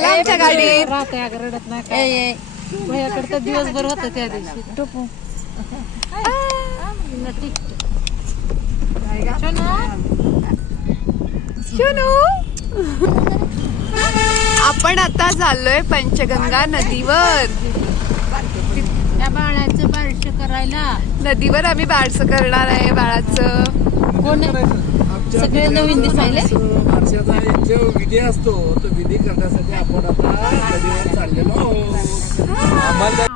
झालं आमच्या गाडीत. राहते अगं रडत नाही काय भयाकडे तर दिवसभर होतं त्या दिवशी. टोपू. आपण आता चाललोय पंचगंगा नदीवर. त्या बाळाचं बारश करायला. नदीवर आम्ही बारसं करणार आहे बाळाचं. कोण सगळे नवीन दिसायले? विधी असतो तो विधी करण्यासाठी आपण आता नदीवर चाललेलो आहोत. आम्हाला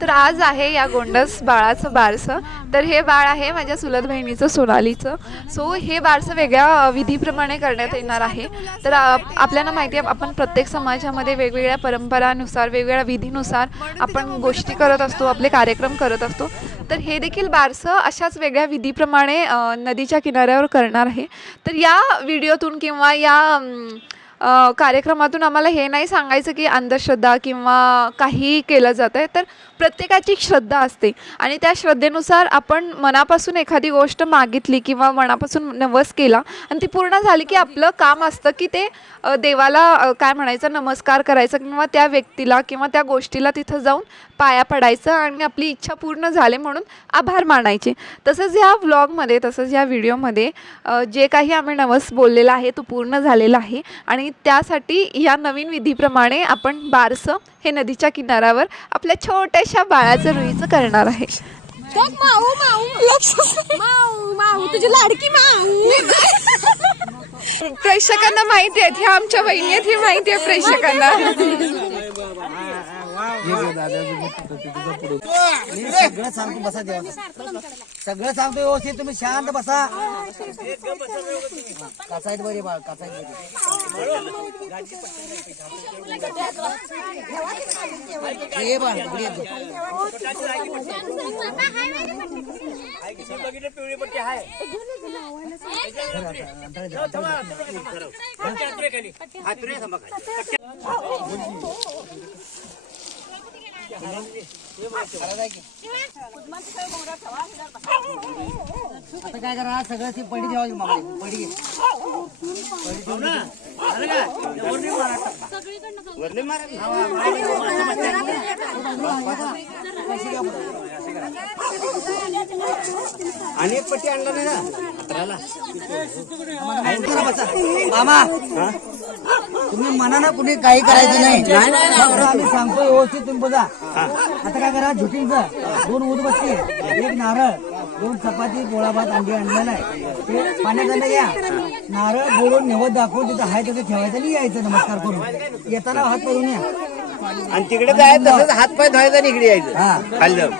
तर आज आहे या गोंडस बाळाचं बारसं. तर हे बाळ आहे माझ्या चुलत बहिणीचं सोनालीचं. सो हे बारसं वेगळ्या विधीप्रमाणे करण्यात येणार आहे. तर आपल्याला माहिती आहे आपण प्रत्येक समाजामध्ये वेगवेगळ्या परंपरानुसार वेगवेगळ्या विधीनुसार आपण गोष्टी करत असतो आपले कार्यक्रम करत असतो. तर हे देखील बारसं अशाच वेगळ्या विधीप्रमाणे नदीच्या किनाऱ्यावर करणार आहे. तर या व्हिडिओतून किंवा या कार्यक्रमातून आम्हाला हे नाही सांगायचं की अंधश्रद्धा किंवा काही केलं जातं आहे तर प्रत्येकाची श्रद्धा असते. आणि त्या श्रद्धेनुसार आपण मनापासून एखादी गोष्ट मागितली किंवा मनापासून नवस केला आणि ती पूर्ण झाली की आपलं काम असतं की ते देवाला काय म्हणायचं नमस्कार करायचं किंवा त्या व्यक्तीला किंवा त्या गोष्टीला तिथं जाऊन पाया पडायचं आणि आपली इच्छा पूर्ण झाले म्हणून आभार मानायचे. तसंच ह्या व्लॉगमध्ये तसंच ह्या व्हिडिओमध्ये जे काही आम्ही नवस बोललेला आहे तो पूर्ण झालेला आहे. आणि त्यासाठी या नवीन विधीप्रमाणे आपण बारसं हे नदीच्या किनाऱ्यावर आपल्या छोट्याशा बाळाचं रुईचं करणार आहे. माऊ माऊ. माऊ माऊ तुझी लाडकी माऊ. प्रेक्षकांना माहिती आहेत ह्या आमच्या बहिणी आहेत हे माहिती आहे प्रेक्षकांना. सगळं सांगतो बसा देवा. सगळं सांगतो व्यवस्थित. तुम्ही शांत बसा. काचायत बरी बाळ काचायत बरी ये बाळ इकडे ये. तू. आता काय करा सगळं ती पडी ठेवायची मागली पडी ठेवून. झालं का? मारा. मारा. आणि एक पट्टी आणला नाही ना. मामा तुम्ही मनानं कुणी काही करायचं नाही आम्ही सांगतो व्यवस्थित तुम्ही बघा. आता काय करा झुटींचं दोन उदबत्ती एक नारळ दोन चपाती गोळा भात अंडी आणलेला आहे. ते पाण्यात या. नारळ बोलून निवड दाखवून तिथं हाय तिथे ठेवायचं आणि यायचं नमस्कार करून. येताना हात करून या. आणि तिकडे जाय तसंच हात पाय धुवायचा आणि इकडे यायचं. हा. खाल्लं.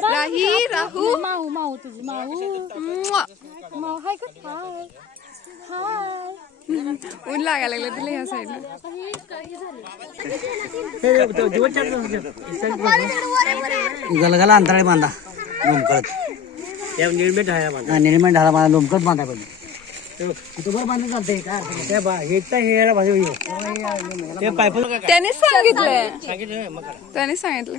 राही राहू माऊ माऊ तुझी माऊ. माऊ हाय का? हाय. हाय. ऊन लागायला लागलं तुला ह्या साईडला. गलगला अंतराळी बांधा. लोमकळत. हा निर्माण ढाला बांधा. लोमकळत बांधा कुठं चालतंय. काय अडचण नाही. त्या बा हेचा हे बाजू ते पाईप त्यानेच सांगितलंय. त्याने सांगितलं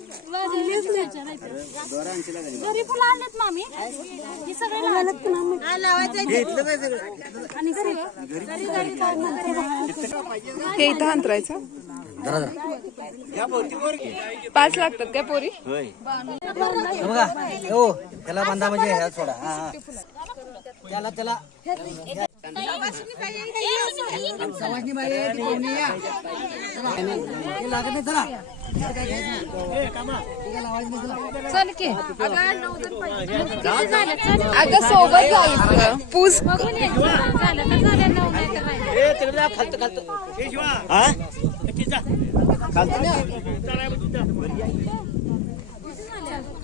घरी फुलं आणलेत मामी. हे सगळे लावायचं आणि घरी घरी घरी काय म्हणते. हे इथं अंतरायचं पाच लागतात काय पोरी? हे बघा हो त्याला बांधा म्हणजे सोडा. हा हा. त्याला त्याला. चल की अगं सोबत जायचं पूस बघून झालं तर झालं नऊ नाही तर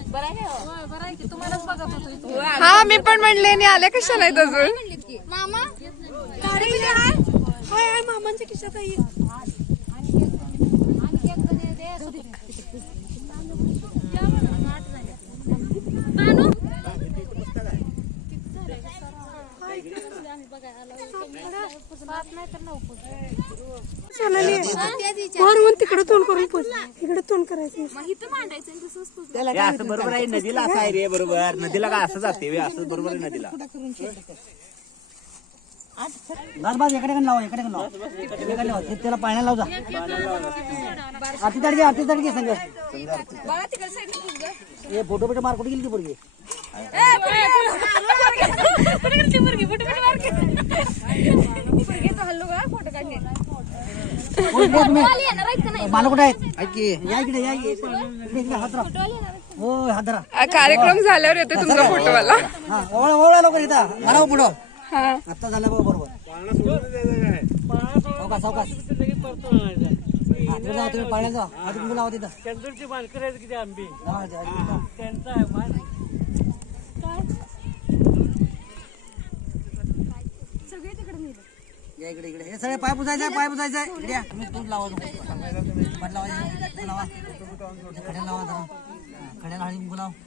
बरं आहे तुम्हालाच बघत होतो हा मी पण म्हणले आणि आल्या कशा अजून? मामा? हाय मामांच्या खिशात आई म्हणून तिकडे तोंड करून तिकडे तोंड करायचं बरोबर आहे नदीला असं आहे रे बरोबर. नदीला का असं जाते असं बरोबर आहे नदीला. बस बस इकडे पण लावा इकडे पण लावा. इकडे लावा. ते त्याला पाण्याला लावा आरती तडके आरती तडके संग. हे फोटो बिटो मार कुठे गेली ती पोरगी? मला कुठे आहेत? या इकडे इकडे. हो कार्यक्रम झाल्यावर येते तुमचा फोटोवाला. हा ओवळा ओवळा लवकर इथं. मला पुढं. आता झालं बघ बरोबर. सावकाश सावकाश हा, पाण्यात जा आधी कुंकू लावा तिथं. आधी, लावा. या इकडे इकडे. हे सगळे पाय पुसायचं आहे पाय पुसायचं. आहे. तुम्ही लावा नको. लावा. लावा. खड्या लावा जरा. हळदी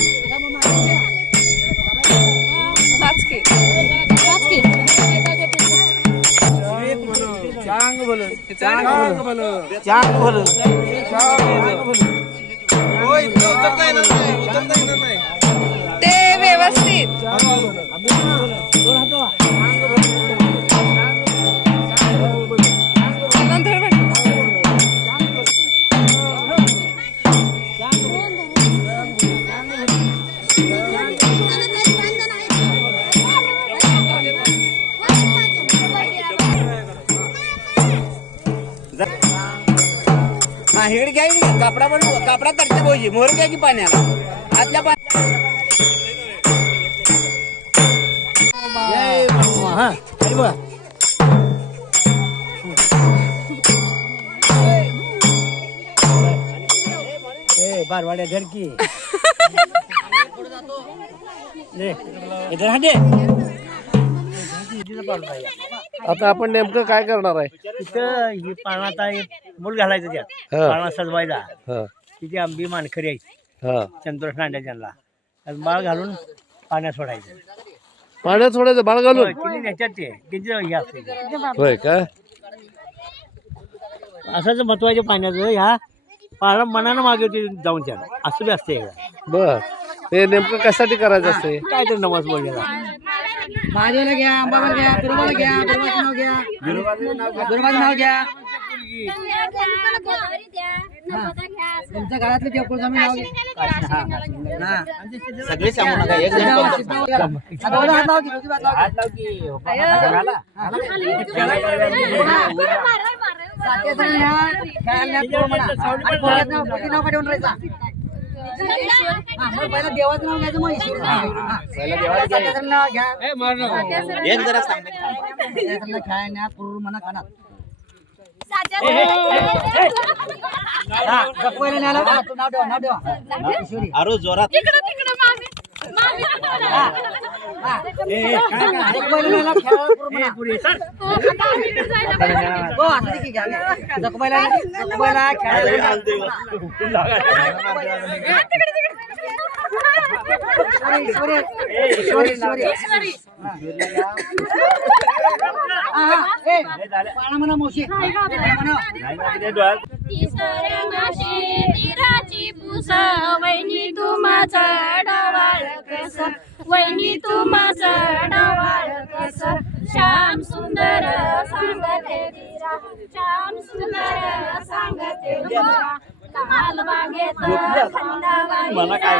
दोन हात लावा अनेक का पाहिजे अनेक तुम्ही नको मला काहीच दिसत नाही नाच की. चांग बोल चांग बोल चांग बोल ते व्यवस्थित हा इकडे घ्या इकडे कापडा पण कापडा तरते पाहिजे मोर घ्या की पाण्याला आतल्या पाण्यात बारवाड्या आता आपण नेमकं काय करणार आहे? तिथं ही पानाचा एक मूल घालायचं त्यात. हा. पाना सजवायला. हा. तिथे आंबी मानखरी आहेत. हा. नांड्या त्यांना. माळ घालून पाण्यात सोडायचं. पाण्यात सोडायचं बाळ घालून? तिने नेत्यात ते. त्यांचं हे असते ते. होय का? असंच महत्वाचं पाण्याचं ह्या पाळा मनानं मागे जाऊन त्याला असं बी असते बर. हे नेमकं कशासाठी करायचं असते काय तर नमाज बोललेला महादेवाला घ्या अंबाबाला घ्या बिरोबाला घ्या बिरोबाचं नाव घ्या बिरोबाचं नाव घ्या तुमच्या घरातलं देवकुळ नाव घ्या. सगळे सांगू नका एक जण नाव, कोणतं- घ्या. दोघं हात लावा की, दोघी हात लावा की. हात लाव की, घाला. सात्या जण ह्या खेळायला न्या, पोरं म्हणा. आणि पोरग्याचं नाव, पोरगी नाव का ठेवून राहायचा? हा, पहिला देवाचं नाव घ्यायचं मग ईश्वर हा. सात्या जण नाव घ्या. एक जरा सांग. सात्या जण खेळायला न्या, पोरं म्हणा. हा, हा, तू नाव ठेवा, नाव ठेवा. अरे जोरात हा. जपवायला न्यायला, खेळायला पोरं म्हणा. हो, ईश्वरी. हा. तिसऱ्या माशी तिराची पुस तुमाचा डवाळ कस वहिनी तू नवाळ कस? श्याम सुंदर सांगते श्याम सुंदर सांगते काल मागे मला काय